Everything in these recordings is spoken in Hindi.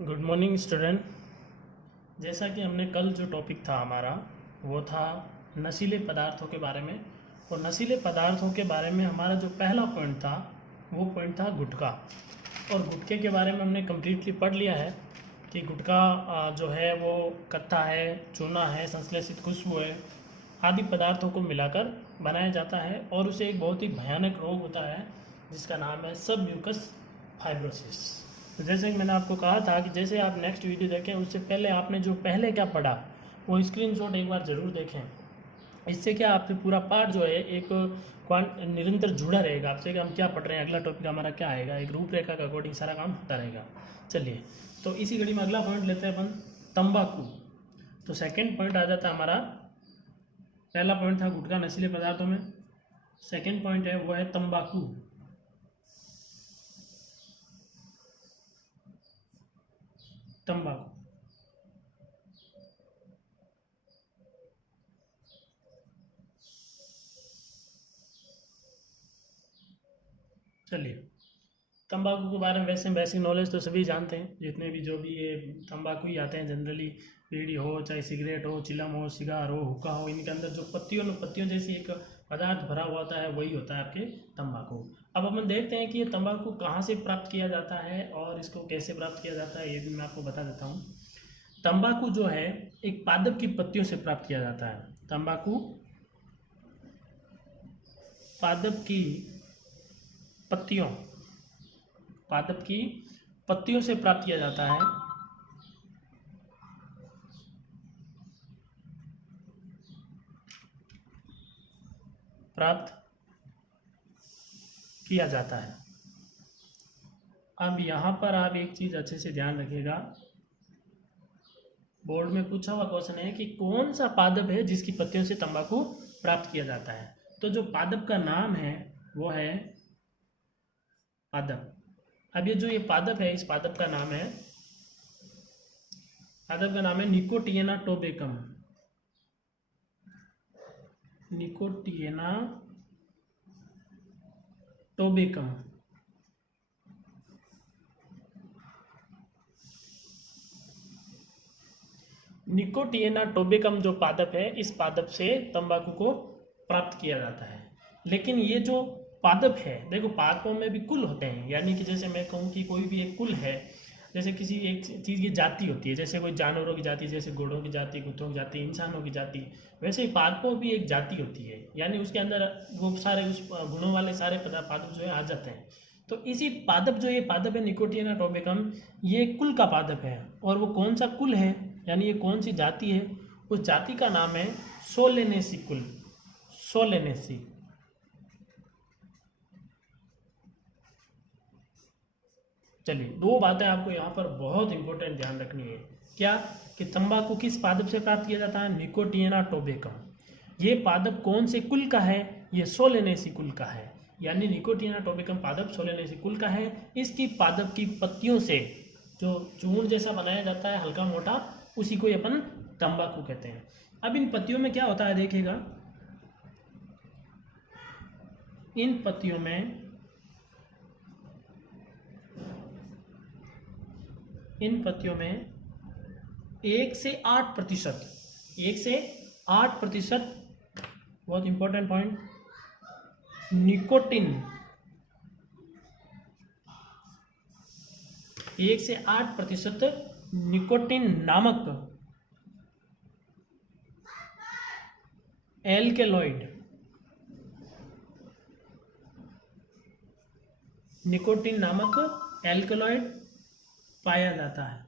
Good morning student. जैसा कि हमने कल जो टॉपिक था हमारा वो था नशीले पदार्थों के बारे में। और नशीले पदार्थों के बारे में हमारा जो पहला पॉइंट था वो पॉइंट था गुटखा। और गुटखे के बारे में हमने कम्प्लीटली पढ़ लिया है कि गुटखा जो है वो कत्था है, चूना है, संश्लेषित खुशबू है आदि पदार्थों को मिलाकर बनाया जाता है और उसे एक बहुत ही भयानक रोग होता है जिसका नाम है सब म्यूकस फाइब्रोसिस। तो जैसे कि मैंने आपको कहा था कि जैसे आप नेक्स्ट वीडियो देखें उससे पहले आपने जो पहले क्या पढ़ा वो स्क्रीनशॉट एक बार ज़रूर देखें। इससे क्या आपसे पूरा पार्ट जो है एक निरंतर जुड़ा रहेगा आपसे कि हम क्या पढ़ रहे हैं, अगला टॉपिक हमारा क्या आएगा, एक रूपरेखा के अकॉर्डिंग सारा काम होता रहेगा। चलिए, तो इसी घड़ी में अगला पॉइंट लेते हैं अपन, तंबाकू। तो सेकेंड पॉइंट आ जाता है हमारा, पहला पॉइंट था गुटखा नशीले पदार्थों में, सेकेंड पॉइंट है वो है तंबाकू। तंबाकू चलिए, तंबाकू के बारे में वैसे बेसिक नॉलेज तो सभी जानते हैं, जितने भी जो भी ये तंबाकू ही आते हैं जनरली, बीड़ी हो चाहे सिगरेट हो, चिलम हो, सिगार हो, हुक्का हो, इनके अंदर जो पत्तियों जैसी एक पदार्थ भरा हुआ होता है वही होता है आपके तंबाकू। अब अपन देखते हैं कि ये तंबाकू कहाँ से प्राप्त किया जाता है और इसको कैसे प्राप्त किया जाता है ये भी मैं आपको बता देता हूँ। तंबाकू जो है एक पादप की पत्तियों से प्राप्त किया जाता है। तंबाकू पादप की पत्तियों से प्राप्त किया जाता है। प्राप्त किया जाता है। अब यहाँ पर आप एक चीज़ अच्छे से ध्यान रखिएगा, बोर्ड में पूछा हुआ क्वेश्चन है कि कौन सा पादप है जिसकी पत्तियों से तंबाकू प्राप्त किया जाता है। तो जो पादप का नाम है वो है पादप। अब ये पादप है, इस पादप का नाम है निकोटिएना टोबेकम। निकोटिएना टोबेकम। निकोटिएना टोबेकम जो पादप है, इस पादप से तंबाकू को प्राप्त किया जाता है। लेकिन ये जो पादप है, देखो पादपों में भी कुल होते हैं, यानी कि जैसे मैं कहूँ कि कोई भी एक कुल है, जैसे किसी एक चीज़ की जाति होती है, जैसे कोई जानवरों की जाति, जैसे घोड़ों की जाति, कुत्तों की जाति, इंसानों की जाति, वैसे ही पादपों भी एक जाति होती है, यानी उसके अंदर वो सारे उस गुणों वाले सारे पादप जो है आ जाते हैं। तो इसी पादप जो ये पादप है निकोटिएना टोबेकम, ये कुल का पादप है। और वो कौन सा कुल है, यानी ये कौन सी जाति है, उस जाति का नाम है सोलेनेसी कुल। सोलेनेसी। चलिए, दो बातें आपको यहाँ पर बहुत इंपॉर्टेंट ध्यान रखनी है। क्या कि तंबाकू किस पादप से प्राप्त किया जाता है? निकोटिएना टोबेकम। ये पादप कौन से कुल का है? ये सोलेनेसी कुल का है, यानी निकोटिएना टोबेकम पादप सोलेनेसी कुल का है। इसकी पादप की पत्तियों से जो चूर्ण जैसा बनाया जाता है हल्का मोटा, उसी को अपन तंबाकू कहते हैं। अब इन पत्तियों में क्या होता है देखिएगा, इन पत्तियों में 1 से 8%, 1 से 8%, बहुत इंपॉर्टेंट पॉइंट, निकोटिन, 1 से 8% निकोटिन नामक एल्केलॉइड, निकोटिन नामक एल्केलॉइड पाया जाता है।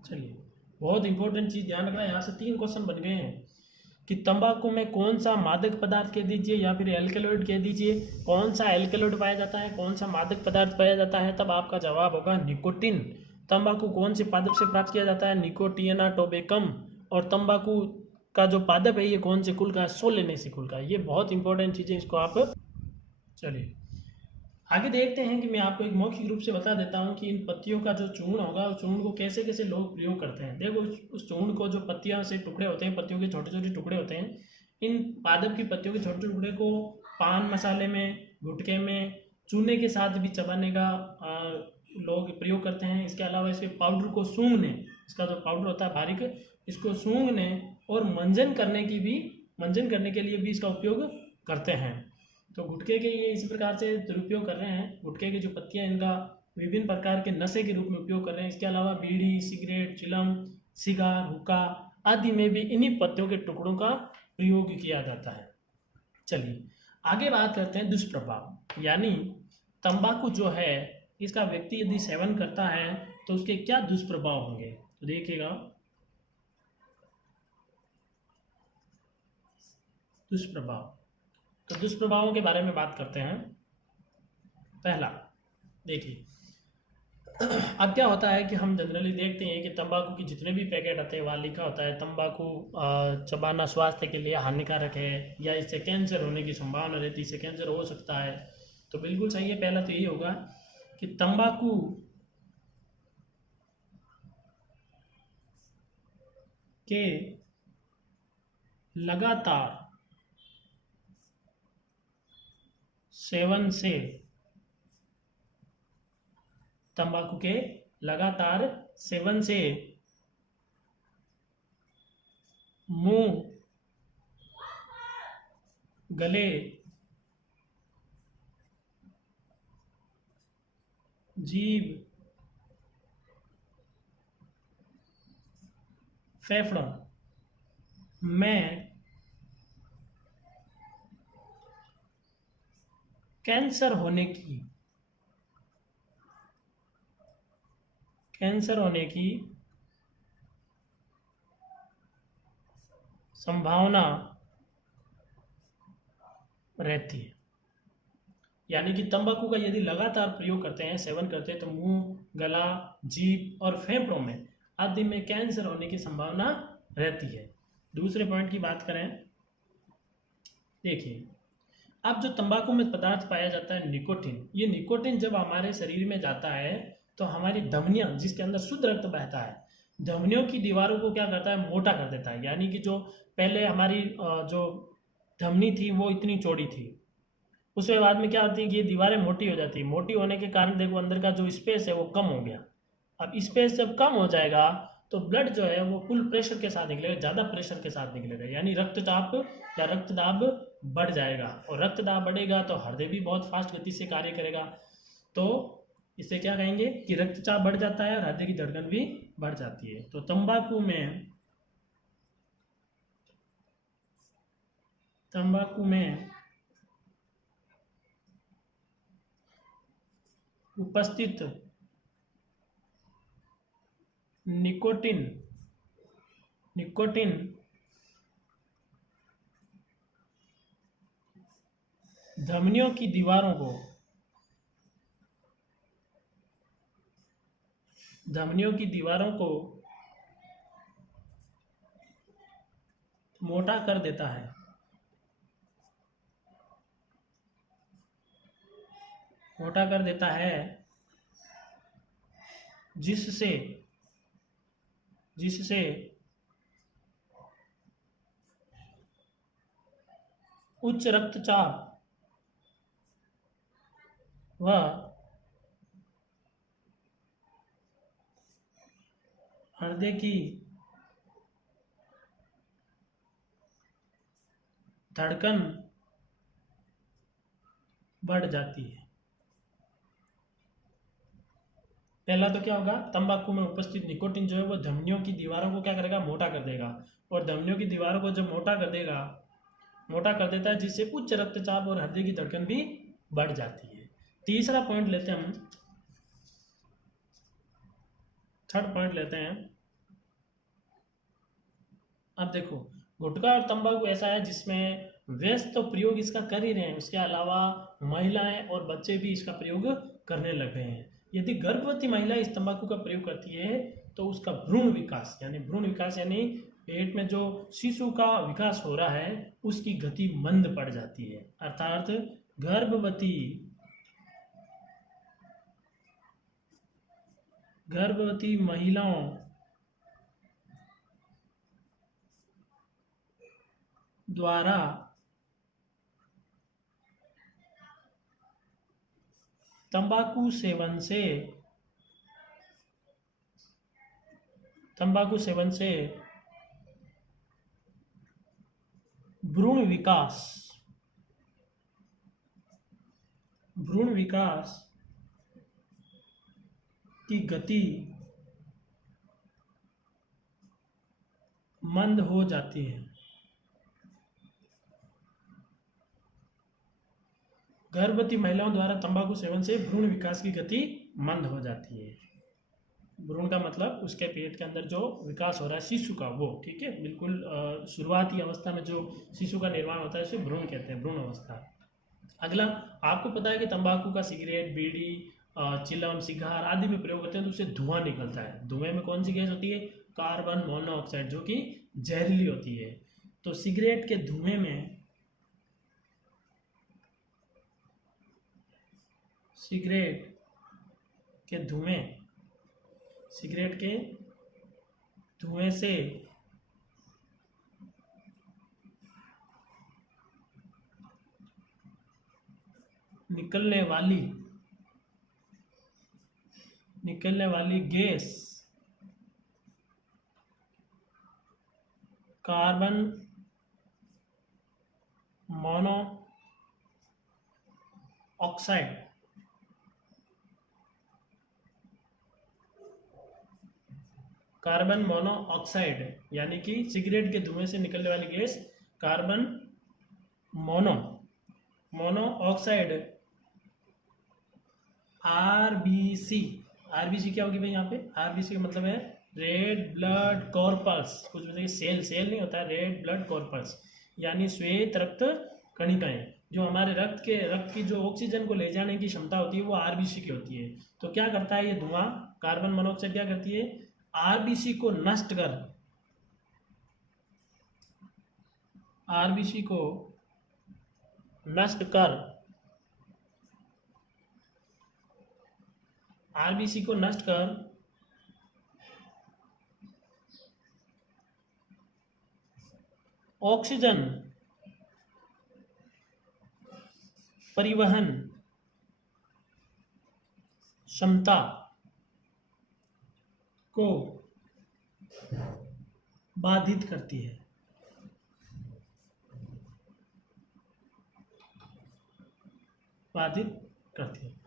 चलिए, बहुत इंपॉर्टेंट चीज ध्यान रखना है, यहाँ से 3 क्वेश्चन बन गए हैं कि तंबाकू में कौन सा मादक पदार्थ कह दीजिए या फिर एल्केलॉइड कह दीजिए, कौन सा एल्केलॉइड पाया जाता है, कौन सा मादक पदार्थ पाया जाता है, तब आपका जवाब होगा निकोटिन। तंबाकू कौन से पादप से प्राप्त किया जाता है? निकोटिएना टोबेकम। और तंबाकू का जो पादप है ये कौन से कुल का है? सोलेनेसी कुल का। ये बहुत इंपॉर्टेंट चीज़ें, इसको आप चलिए आगे देखते हैं कि मैं आपको एक मौखिक रूप से बता देता हूं कि इन पत्तियों का जो चूर्ण होगा उस चूर्ण को कैसे कैसे लोग प्रयोग करते हैं। देखो, उस चूर्ण को, जो पत्तियां से टुकड़े होते हैं, पत्तियों के छोटे छोटे टुकड़े होते हैं, इन पादप की पत्तियों के छोटे टुकड़े को पान मसाले में, गुटखे में, चूने के साथ भी चबाने का लोग प्रयोग करते हैं। इसके अलावा इसके पाउडर को सूंघने, इसका जो पाउडर होता है बारीक, इसको सूंघने और मंजन करने के लिए भी इसका उपयोग करते हैं। तो गुटखे के ये इसी प्रकार से दुरुपयोग कर रहे हैं। गुटखे की जो पत्तियां, इनका विभिन्न प्रकार के नशे के रूप में उपयोग कर रहे हैं। इसके अलावा बीड़ी, सिगरेट, चिलम, सिगार, हुक्का आदि में भी इन्हीं पत्तियों के टुकड़ों का प्रयोग किया जाता है। चलिए आगे बात करते हैं दुष्प्रभाव, यानी तंबाकू जो है इसका व्यक्ति यदि सेवन करता है तो उसके क्या दुष्प्रभाव होंगे। तो देखिएगा, दुष्प्रभाव, तो दुष्प्रभावों के बारे में बात करते हैं। पहला देखिए, अब क्या होता है कि हम जनरली देखते हैं कि तंबाकू की जितने भी पैकेट आते हैं वहाँ लिखा होता है तंबाकू चबाना स्वास्थ्य के लिए हानिकारक है, या इससे कैंसर होने की संभावना रहती है, इससे कैंसर हो सकता है। तो बिल्कुल सही है। पहला तो यही होगा कि तंबाकू के लगातार सेवन से, तंबाकू के लगातार सेवन से मुंह, गले, जीभ, फेफड़ों में कैंसर होने की संभावना रहती है। यानी कि तंबाकू का यदि लगातार प्रयोग करते हैं, सेवन करते हैं, तो मुंह, गला, जीभ और फेफड़ों में आदि में कैंसर होने की संभावना रहती है। दूसरे पॉइंट की बात करें, देखिए, अब जो तंबाकू में पदार्थ पाया जाता है निकोटिन, ये निकोटिन जब हमारे शरीर में जाता है तो हमारी धमनियां, जिसके अंदर शुद्ध रक्त बहता है, धमनियों की दीवारों को क्या करता है, मोटा कर देता है। यानी कि जो पहले हमारी जो धमनी थी वो इतनी चौड़ी थी, उसके बाद में क्या होती है कि ये दीवारें मोटी हो जाती है। मोटी होने के कारण देखो अंदर का जो स्पेस है वो कम हो गया। अब स्पेस जब कम हो जाएगा तो ब्लड जो है वो फुल प्रेशर के साथ निकलेगा, ज़्यादा प्रेशर के साथ निकलेगा, यानी रक्तचाप या रक्तदाब बढ़ जाएगा। और रक्तदाब बढ़ेगा तो हृदय भी बहुत फास्ट गति से कार्य करेगा। तो इससे क्या कहेंगे कि रक्तचाप बढ़ जाता है और हृदय की धड़कन भी बढ़ जाती है। तो तंबाकू में उपस्थित निकोटिन धमनियों की दीवारों को मोटा कर देता है, जिससे उच्च रक्तचाप व हृदय की धड़कन बढ़ जाती है। पहला तो क्या होगा, तंबाकू में उपस्थित निकोटिन जो है वो धमनियों की दीवारों को क्या करेगा, मोटा कर देगा। और धमनियों की दीवारों को जब मोटा कर देता है, जिससे उच्च रक्तचाप और हृदय की धड़कन भी बढ़ जाती है। तीसरा पॉइंट लेते हैं हम, थर्ड पॉइंट लेते हैं। अब देखो, गुटखा और तंबाकू ऐसा है जिसमें व्यस्त तो प्रयोग इसका कर ही रहे हैं, उसके अलावा महिलाएं और बच्चे भी इसका प्रयोग करने लग गए हैं। यदि गर्भवती महिला इस तंबाकू का प्रयोग करती है तो उसका भ्रूण विकास यानी पेट में जो शिशु का विकास हो रहा है उसकी गति मंद पड़ जाती है। अर्थात गर्भवती महिलाओं द्वारा तंबाकू सेवन से भ्रूण विकास की गति मंद हो जाती है। गर्भवती महिलाओं द्वारा तंबाकू सेवन से भ्रूण विकास की गति मंद हो जाती है। भ्रूण का मतलब उसके पेट के अंदर जो विकास हो रहा है शिशु का, वो ठीक है, बिल्कुल शुरुआती अवस्था में जो शिशु का निर्माण होता है उसे भ्रूण कहते हैं, भ्रूण अवस्था। अगला, आपको पता है कि तंबाकू का सिगरेट, बीड़ी, चिलम, सिगार आदि में प्रयोग होते हैं तो उससे धुआं निकलता है। धुएं में कौन सी गैस होती है? कार्बन मोनोऑक्साइड, जो कि जहरीली होती है। तो सिगरेट के धुएं में सिगरेट के धुएं से निकलने वाली गैस कार्बन मोनोऑक्साइड यानी कि सिगरेट के धुएं से निकलने वाली गैस कार्बन मोनोऑक्साइड आरबीसी क्या होगी भाई यहाँ पे? आरबीसी का मतलब है रेड ब्लड कॉर्पल्स। कुछ बताइए, सेल नहीं होता है, रेड ब्लड कॉर्पल्स यानी श्वेत रक्त कणिकाएं। जो हमारे रक्त की जो ऑक्सीजन को ले जाने की क्षमता होती है वो आरबीसी की होती है। तो क्या करता है ये धुआं, कार्बन मोनोऑक्साइड क्या करती है? आरबीसी को नष्ट कर ऑक्सीजन परिवहन क्षमता को बाधित करती है।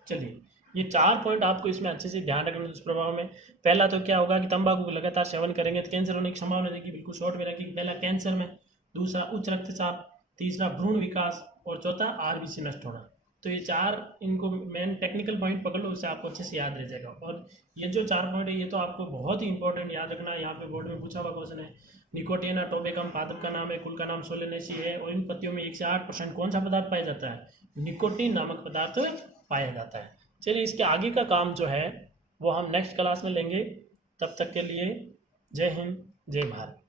चलिए, ये 4 पॉइंट आपको इसमें अच्छे से ध्यान रखना है दुष्प्रभाव में। पहला तो क्या होगा कि तंबाकू को लगातार सेवन करेंगे तो कैंसर होने की संभावना रहेगी, बिल्कुल शॉर्ट में रखिए। पहला कैंसर में, दूसरा उच्च रक्तचाप, तीसरा भ्रूण विकास और चौथा आरबीसी नष्ट होना। तो ये 4 इनको मेन टेक्निकल पॉइंट पकड़ लो, उससे आपको अच्छे से याद रह जाएगा। और ये जो 4 पॉइंट है ये तो आपको बहुत ही इंपॉर्टेंट याद रखना है। यहाँ पे बोर्ड में पूछा हुआ क्वेश्चन है, निकोटिन टोबैकम पादप का नाम है, कुल का नाम सोलेनेसी है और इन पत्तियों में 1 से 8% कौन सा पदार्थ पाया जाता है? निकोटिन नामक पदार्थ पाया जाता है। चलिए, इसके आगे का काम जो है वो हम नेक्स्ट क्लास में लेंगे। तब तक के लिए जय हिंद, जय भारत।